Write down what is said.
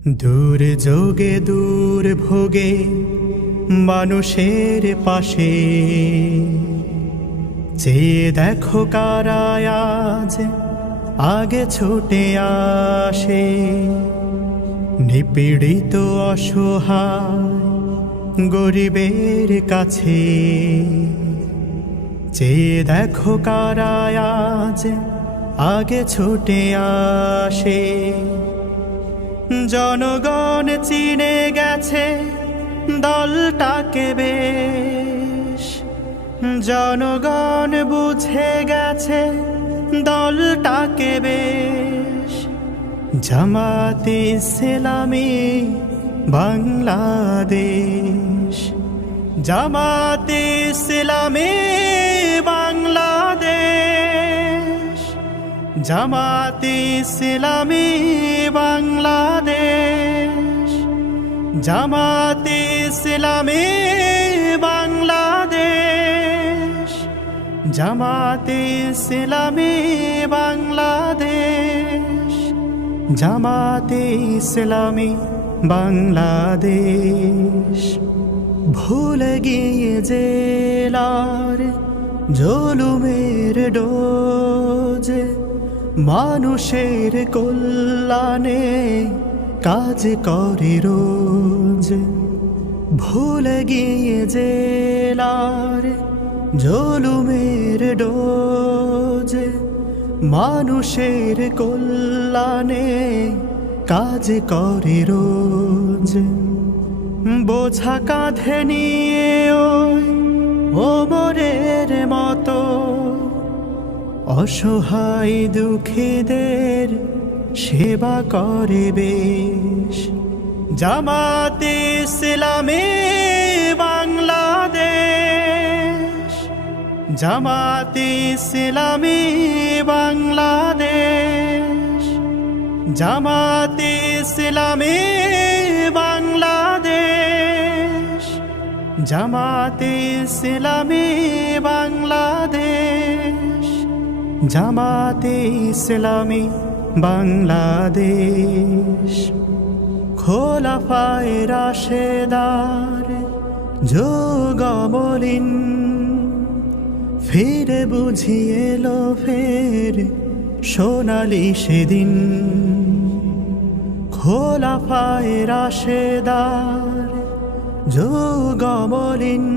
দূর যোগে দূর ভোগে মানুষের পাশে চেয়ে দেখো কারা আজ আগে ছুটে আসে। নিপীড়িত অসহায় গরিবের কাছে চেয়ে দেখো কারা আজ আগে ছুটে আসে। জনগণ চিনে গেছে দলটাকে বেশ, জনগণ বুঝে গেছে দলটাকে বেশ। জামাতে ইসলামী বাংলাদেশ, জামাতে ইসলামী বাংলাদেশ, জামাতে ইসলামী বাংলাদেশ, জামাতে ইসলামী বাংলাদেশ, জামাতে ইসলামী বাংলাদেশ, জামাতে ইসলামী বাংলাদেশ। ভুলে গিয়ে জেলার জুলুমের ডোজ, মানুষের কল্যাণে কাজ করে রোজ। ভুলে গিয়ে জেলার জুলুমের ডোজ, মানুষের কল্যাণে কাজ করে রোজ। বোঝা কাঁধে নিয়ে ওই ওমরের মতো অসহায় দুঃখীদের সেবা করে বেশ। জামাতে ইসলামী বাংলাদেশ, জামাতে ইসলামী বাংলাদেশ, জামাতে ইসলামী বাংলাদেশ, জামাতে ইসলামী বাংলাদেশ, জামাতে ইসলামী বাংলাদেশ। খোলাফায়ে রাশেদার যুগমলিন ফিরে বুঝিয়ে এলো ফের সোনালি সেদিন। খোলাফায়ে রাশেদার যুগমলিন